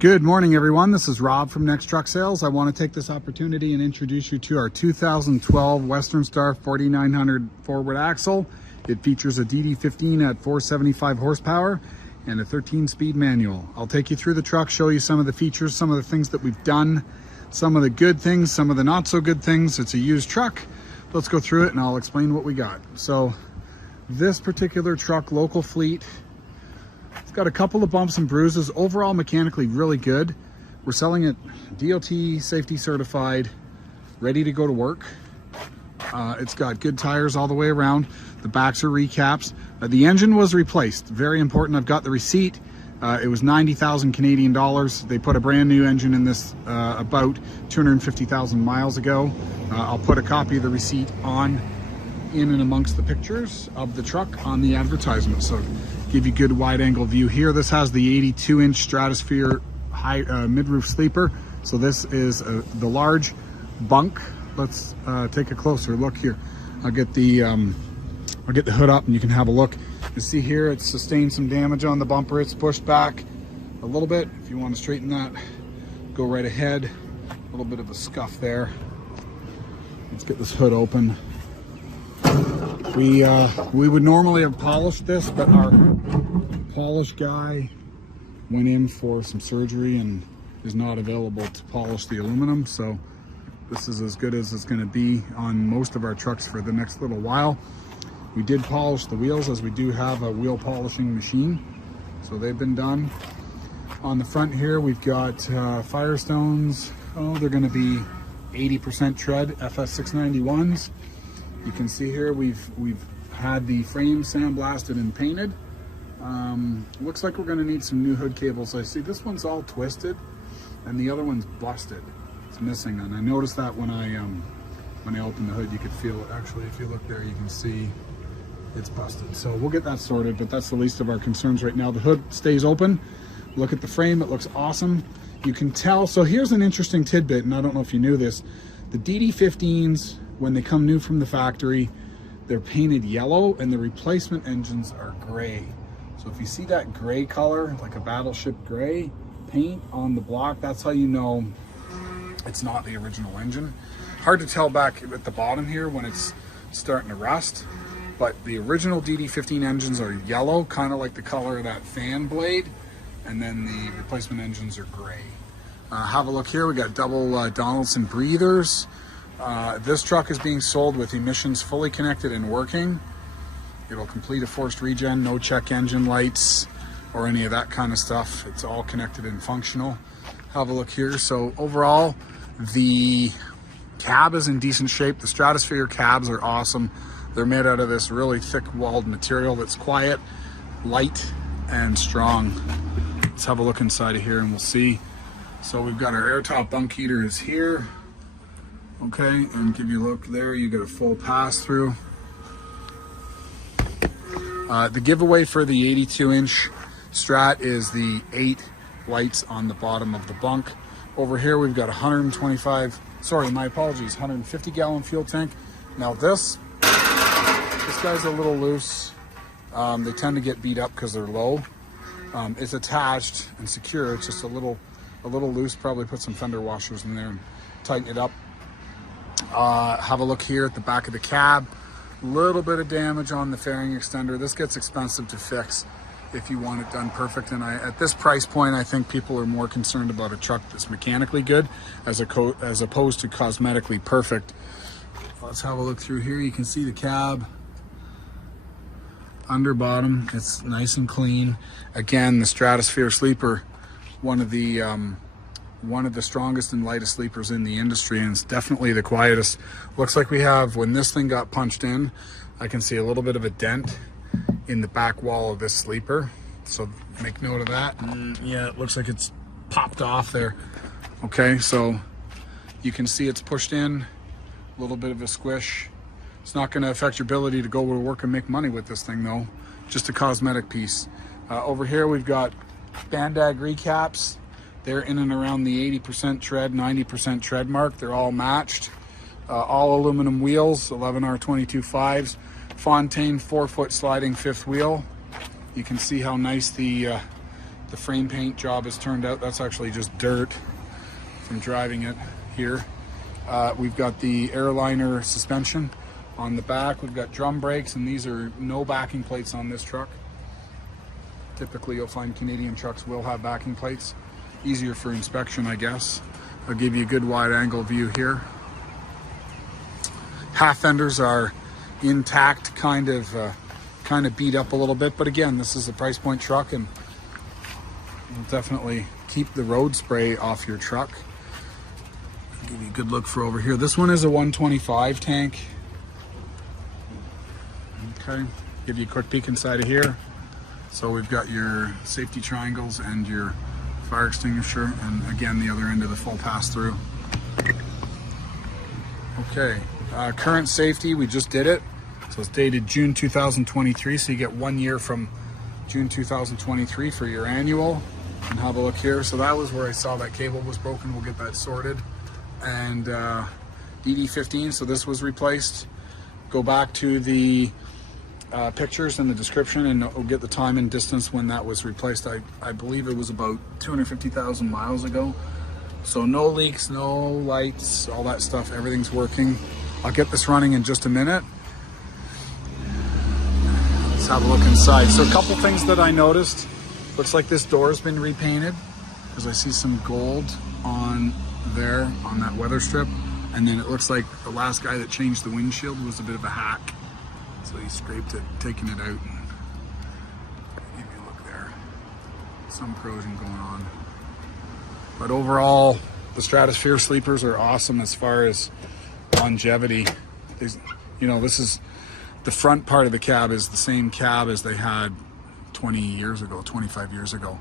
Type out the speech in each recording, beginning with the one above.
Good morning, everyone. This is Rob from Next Truck Sales. I want to take this opportunity and introduce you to our 2012 Western Star 4900 forward axle. It features a DD15 at 475 horsepower and a 13-speed manual. I'll take you through the truck, show you some of the features, some of the things that we've done, some of the good things, some of the not so good things. It's a used truck. Let's go through it and I'll explain what we got. So this particular truck, local fleet, it's got a couple of bumps and bruises. Overall, mechanically really good. We're selling it DOT safety certified, ready to go to work. It's got good tires all the way around. The backs are recaps. The engine was replaced. Very important. I've got the receipt. It was 90,000 Canadian dollars. They put a brand new engine in this about 250,000 miles ago. I'll put a copy of the receipt in and amongst the pictures of the truck on the advertisement. So give you good wide angle view here. This has the 82-inch Stratosphere high mid-roof sleeper. So this is the large bunk. Let's take a closer look here. I'll get the hood up and you can have a look. You see here it's sustained some damage on the bumper. It's pushed back a little bit. If you want to straighten that, go right ahead. A little bit of a scuff there. Let's get this hood open. We would normally have polished this, but our polish guy went in for some surgery and is not available to polish the aluminum. So this is as good as it's going to be on most of our trucks for the next little while. We did polish the wheels, as we do have a wheel polishing machine. So they've been done. On the front here, we've got Firestones. Oh, they're going to be 80% tread FS691s. You can see here we've had the frame sandblasted and painted. Looks like we're going to need some new hood cables. I see this one's all twisted and the other one's busted. It's missing, and I noticed that when I opened the hood, you could feel it. Actually, if you look there, you can see it's busted. So we'll get that sorted, but that's the least of our concerns right now. The hood stays open. Look at the frame, it looks awesome. You can tell. So here's an interesting tidbit, and I don't know if you knew this. The DD15s, when they come new from the factory, they're painted yellow and the replacement engines are gray. So if you see that gray color, like a battleship gray paint on the block, that's how you know it's not the original engine. Hard to tell back at the bottom here when it's starting to rust, but the original DD15 engines are yellow, kind of like the color of that fan blade, and then the replacement engines are gray. Have a look here. We got double Donaldson breathers. This truck is being sold with emissions fully connected and working. It'll complete a forced regen, no check engine lights or any of that kind of stuff. It's all connected and functional. Have a look here. So overall, the cab is in decent shape. The Stratosphere cabs are awesome. They're made out of this really thick walled material that's quiet, light, and strong. Let's have a look inside of here and we'll see. So we've got our air top bunk heater is here. Okay, and give you a look there, you get a full pass through. The giveaway for the 82-inch Strat is the 8 lights on the bottom of the bunk. Over here we've got 150 gallon fuel tank. Now this guy's a little loose. They tend to get beat up because they're low. It's attached and secure. It's just a little loose. Probably put some fender washers in there and tighten it up. Have a look here at the back of the cab. Little bit of damage on the fairing extender. This gets expensive to fix if you want it done perfect, and at this price point I think people are more concerned about a truck that's mechanically good as opposed to cosmetically perfect. Let's have a look through here. You can see the cab under bottom. It's nice and clean. Again, the Stratosphere sleeper, one of the strongest and lightest sleepers in the industry, and it's definitely the quietest. Looks like we have, when this thing got punched in, I can see a little bit of a dent in the back wall of this sleeper. So make note of that. Yeah, it looks like it's popped off there. Okay, so you can see it's pushed in, a little bit of a squish. It's not gonna affect your ability to go to work and make money with this thing though. Just a cosmetic piece. Over here we've got Bandag recaps. They're in and around the 80% tread, 90% tread mark. They're all matched. All aluminum wheels, 11R22.5s. Fontaine 4-foot sliding fifth wheel. You can see how nice the the frame paint job has turned out. That's actually just dirt from driving it here. We've got the Airliner suspension on the back. We've got drum brakes, and these are no backing plates on this truck. Typically you'll find Canadian trucks will have backing plates. Easier for inspection, I guess. I'll give you a good wide angle view here. Half fenders are intact, kind of beat up a little bit, but again, this is a price point truck, and will definitely keep the road spray off your truck. I'll give you a good look for over here. This one is a 125 tank. Okay, give you a quick peek inside of here. So we've got your safety triangles and your fire extinguisher, and again the other end of the full pass-through. Okay, current safety, we just did it. So it's dated June 2023, so you get 1 year from June 2023 for your annual. And have a look here. So that was where I saw that cable was broken. We'll get that sorted. And DD15, so this was replaced. Go back to the pictures in the description and we'll get the time and distance when that was replaced. I believe it was about 250,000 miles ago. So no leaks, no lights, all that stuff, everything's working. I'll get this running in just a minute. Let's have a look inside. So a couple things that I noticed. Looks like this door's been repainted because I see some gold on there on that weather strip. And then it looks like the last guy that changed the windshield was a bit of a hack. So he scraped it, taking it out. And give you a look there. Some corrosion going on. But overall, the Stratosphere sleepers are awesome as far as longevity. You know, this is the front part of the cab is the same cab as they had 20 years ago, 25 years ago.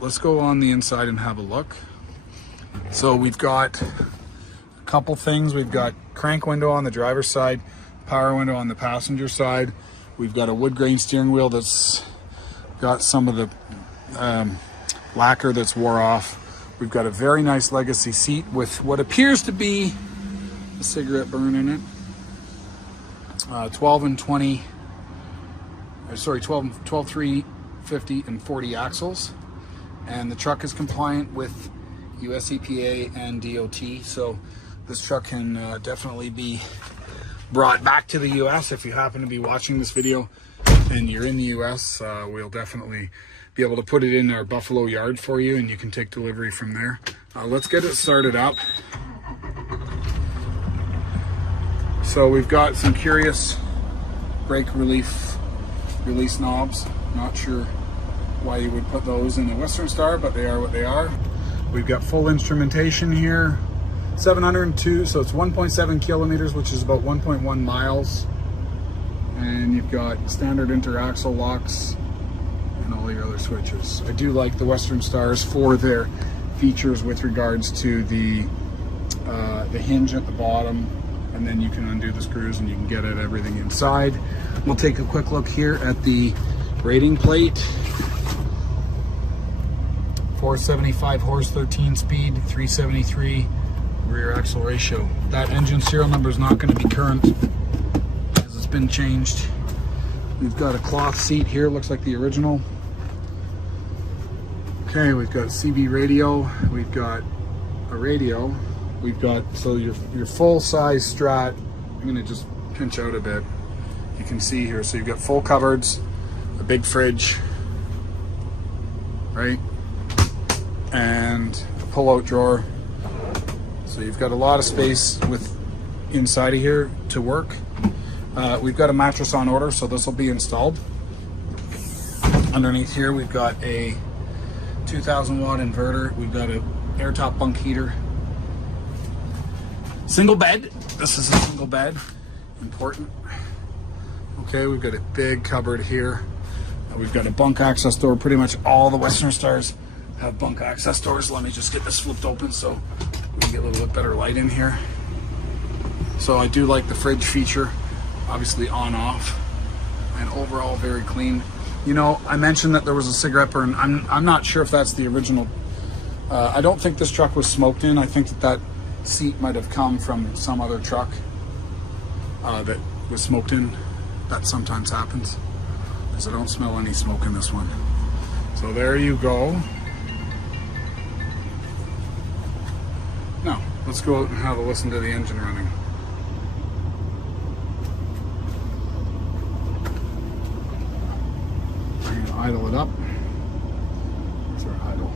Let's go on the inside and have a look. So we've got a couple things. We've got crank window on the driver's side, power window on the passenger side. We've got a wood grain steering wheel that's got some of the lacquer that's wore off. We've got a very nice legacy seat with what appears to be a cigarette burn in it. 12 and 20, sorry, 12, 350 and 40 axles. And the truck is compliant with US EPA and DOT. So this truck can definitely be brought back to the US. If you happen to be watching this video and you're in the US, we'll definitely be able to put it in our Buffalo yard for you and you can take delivery from there. Let's get it started up. So we've got some curious brake release knobs. Not sure why you would put those in a Western Star, but they are what they are. We've got full instrumentation here. 702, so it's 1.7 kilometers, which is about 1.1 miles. And you've got standard interaxle locks and all your other switches. I do like the Western Stars for their features with regards to the hinge at the bottom, and then you can undo the screws and you can get at everything inside. We'll take a quick look here at the rating plate. 475 horse, 13 speed, 373 rear axle ratio. That engine serial number is not going to be current because it's been changed. We've got a cloth seat here, looks like the original. Okay, we've got CB radio, we've got a radio, we've got, so your full size Strat, I'm going to just pinch out a bit. You can see here, so you've got full cupboards, a big fridge, right? And a pull-out drawer. So you've got a lot of space with inside of here to work. We've got a mattress on order, so this will be installed. Underneath here, we've got a 2,000 watt inverter. We've got a air top bunk heater. Single bed. This is a single bed. Important. Okay, we've got a big cupboard here. We've got a bunk access door. Pretty much all the Western Stars have bunk access doors. Let me just get this flipped open so we can get a little bit better light in here. So I do like the fridge feature, obviously on off, and overall very clean. You know, I mentioned that there was a cigarette burn. I'm not sure if that's the original. I don't think this truck was smoked in. I think that seat might have come from some other truck that was smoked in. That sometimes happens, because I don't smell any smoke in this one. So there you go. Now, let's go out and have a listen to the engine running. I'm going to idle it up. There's our idle.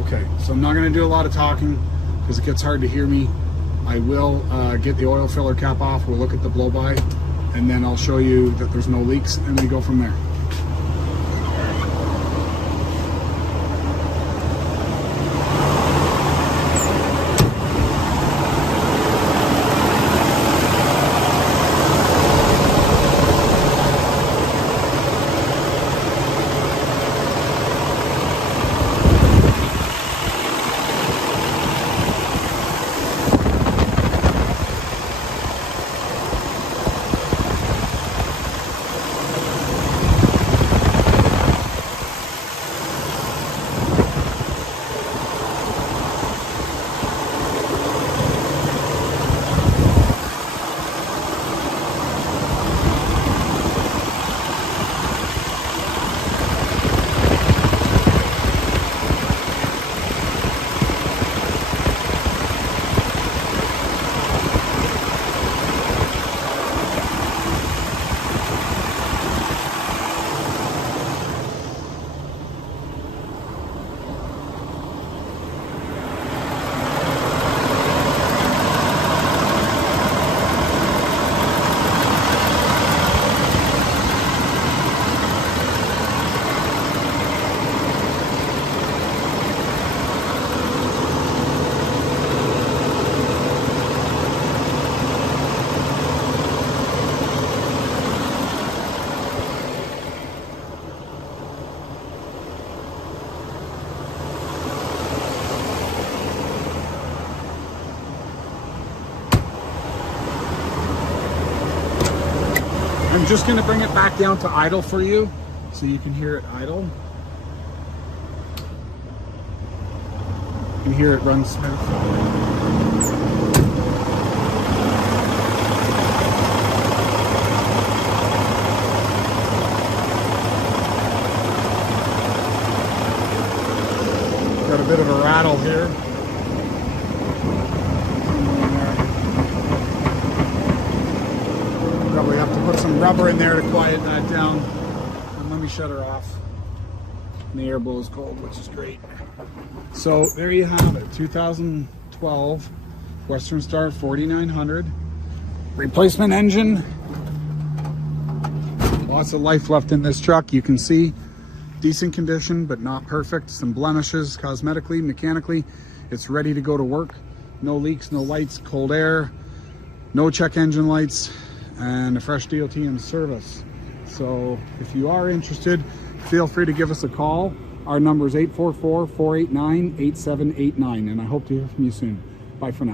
Okay, so I'm not going to do a lot of talking because it gets hard to hear me. I will get the oil filler cap off, we'll look at the blow-by, and then I'll show you that there's no leaks, and we go from there. I'm just going to bring it back down to idle for you so you can hear it idle. You can hear it run smooth. Got a bit of a rattle here. Probably have to put some rubber in there to quiet that down. And let me shut her off. And the air blows cold, which is great. So there you have it, 2012 Western Star 4900. Replacement engine. Lots of life left in this truck. You can see decent condition, but not perfect. Some blemishes cosmetically, mechanically. It's ready to go to work. No leaks, no lights, cold air, no check engine lights, and a fresh DOT in service. So if you are interested, feel free to give us a call. Our number is 844-489-8789, and I hope to hear from you soon. Bye for now.